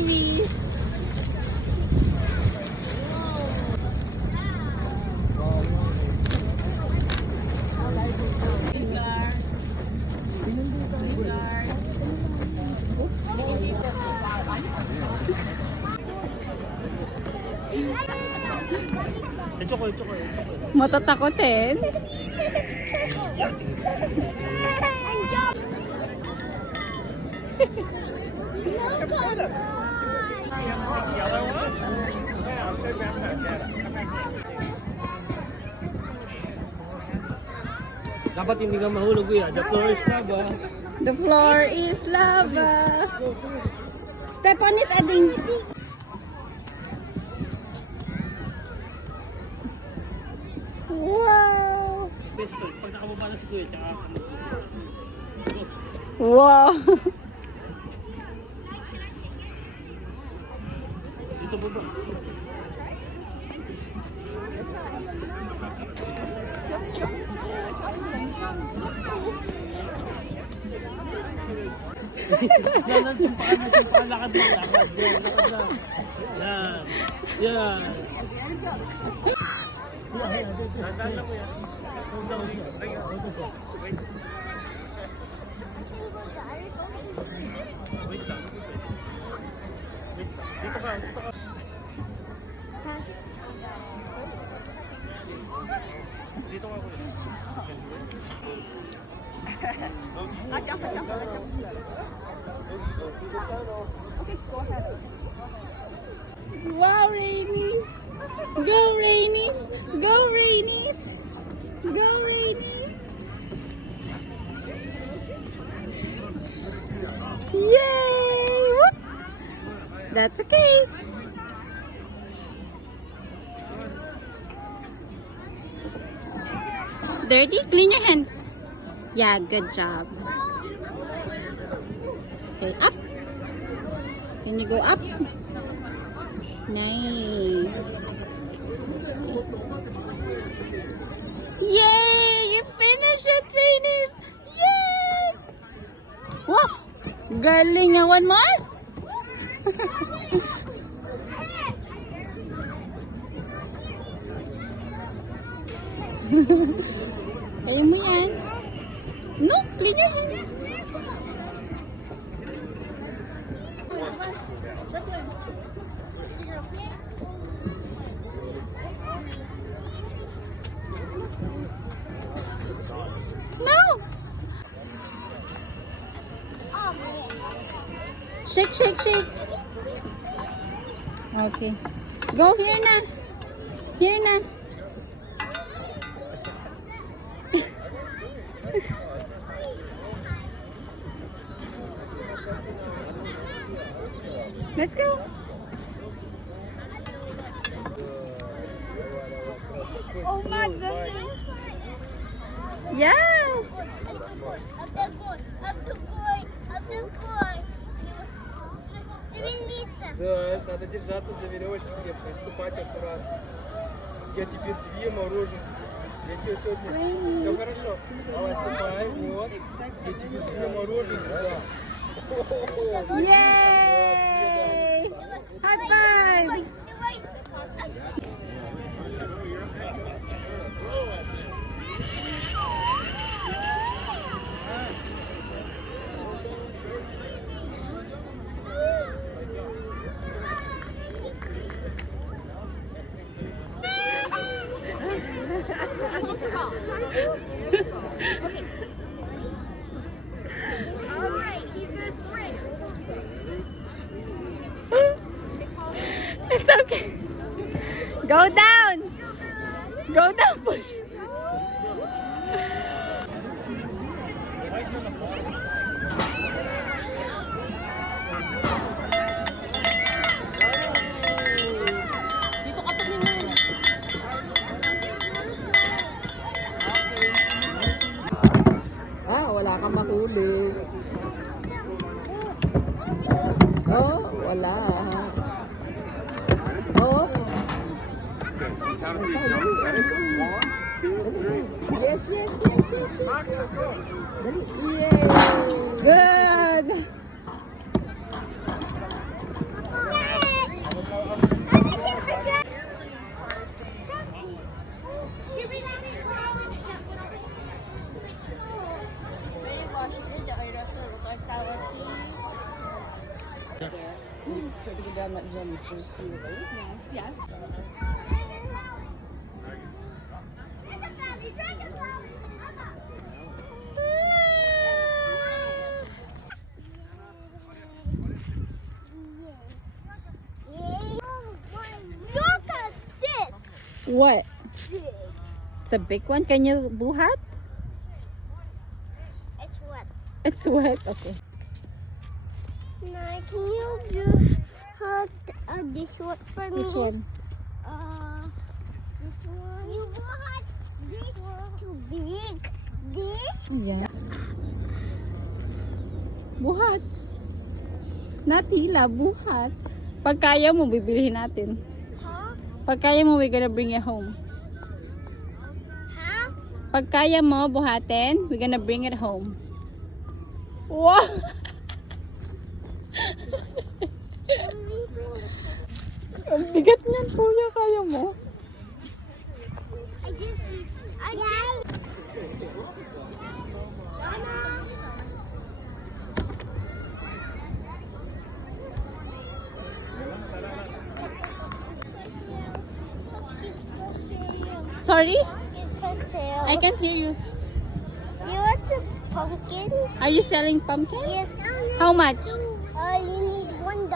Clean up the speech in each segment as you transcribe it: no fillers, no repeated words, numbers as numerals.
Iris. Matatakotin. Dapat hindi ka mahulog kuya. The floor is lava. The floor is lava. Step on it, Ading. Wow. Pistol. Pag nakababa na si kuya, tsaka Wow. dito baba. Yan, nagsumpaan, lakad lang, lakad. Yan, lakad lang. Yan. Yan. Tandaan lang mo yan. Wait lang. Dito ka, dito ka. Dito ka kuya. Wow, Rainis. Go, Rainis. Go, Rainis. Go, Rainis. Yay! Whoop. That's okay. Dirty, clean your hands. Yeah, good job. Okay, up. Can you go up? Nice. Yay! You finished it, Rainis! Yay! Wow! Galing nga. One more? Ayaw mo yan. No, clean your hands. No. Shake, shake, shake. Okay. Go here na. Here na. Let's go. Oh my goodness. Yes. Да, надо держаться за веревочку, приступать аккуратно. Я тебе 2 мороженое. Я тебе сегодня... Все хорошо. Давай, ступай, вот. Я тебе 2 мороженое, да. Yay! High five! It's okay. Go down. Go down, push. Wala kang mahuli. Oh, wala. Oh. Yes, yes, yes, yes, yes. Yay! Good! Yes. Look at this. What? It's a big one. Can you buhat? It's what? It's wet. Okay. Now, can you do this one for me? Which one? This one. You want this too big? This? Yeah. Buhat. Natila, buhat. Pag kaya mo, bibilihin natin. Huh? Pag kaya mo, we're gonna bring it home. Huh? Pag kaya mo, buhatin, we're gonna bring it home. Wow! Ang bigat niyan, kuya. Kaya mo? I just. Sorry? For sale. I can't hear you. You want some pumpkins? Are you selling pumpkin? Yes. How much? You need $1.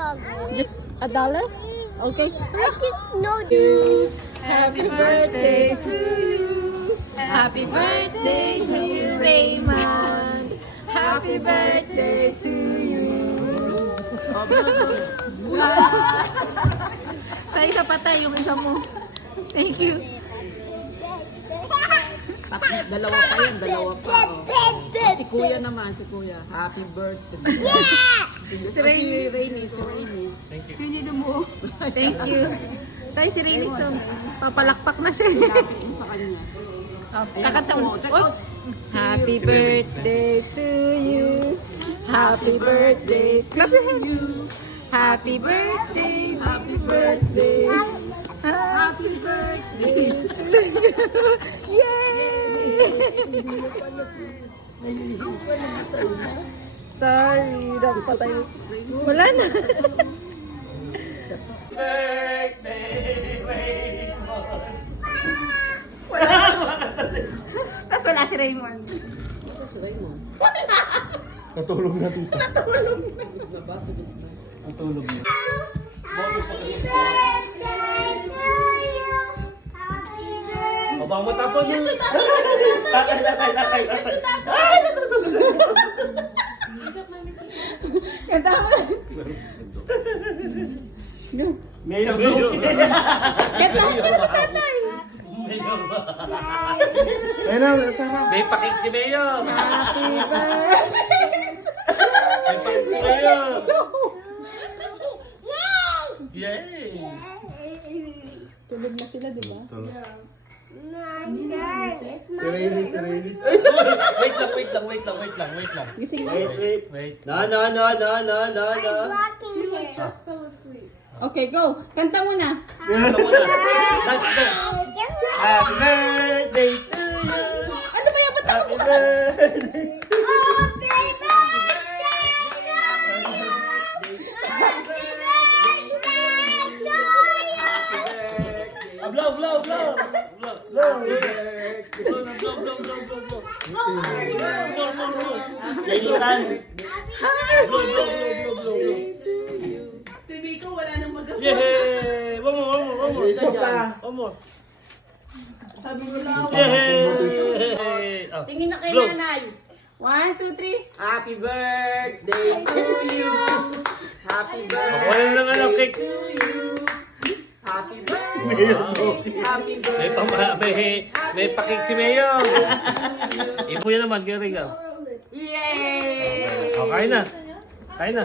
Just $1? Okay. I didn't know. Happy birthday to you. Happy birthday to you, Raymond. Happy birthday to you. Sa isa patay yung isa mo. Thank you. Dalawa pa yun, dalawa pa. Oh. Si kuya naman, si kuya. Happy birthday. Si Rainy. Thank you. Tay, si Rainis to. Papalakpak na siya. Lapit mo sa kanya. Kakanta mo. Happy birthday to you. Happy birthday to you. Happy birthday. Happy birthday. Happy birthday to you. Yay! Sorry, dapat patay. Wala na. Tapos wala si Raymond. Si Raymond. Natulog na tita. Natulog na. Abang mo tapon yun. Kanta mo. No. Mayor Kantahan mo na sa tatay. Ayun na, sarap. May pakik si Mayor. Happy birthday. May pakik si Mayor. Yay! Tulog na sila, di ba? Si Rainis. Wait lang. Gising na. Wait. No. Blocking here. Okay, go. Kanta mo na. Let's go. Happy birthday to you. Ano ba yung bata mo? Blow. Kainitan. Blow. Si Miko wala nang magawa. Yay! One more. Isa pa. One more. Sabi mo lang. Yay! Oh. Tingin na kay Blow. nanay. 1, 2, 3. Happy birthday to you. Happy birthday Wala lang ano, cake. to you. Happy birthday. Happy birthday. May pakik si Mayor. Ipo yan naman, kaya regal. Yay! Kain na.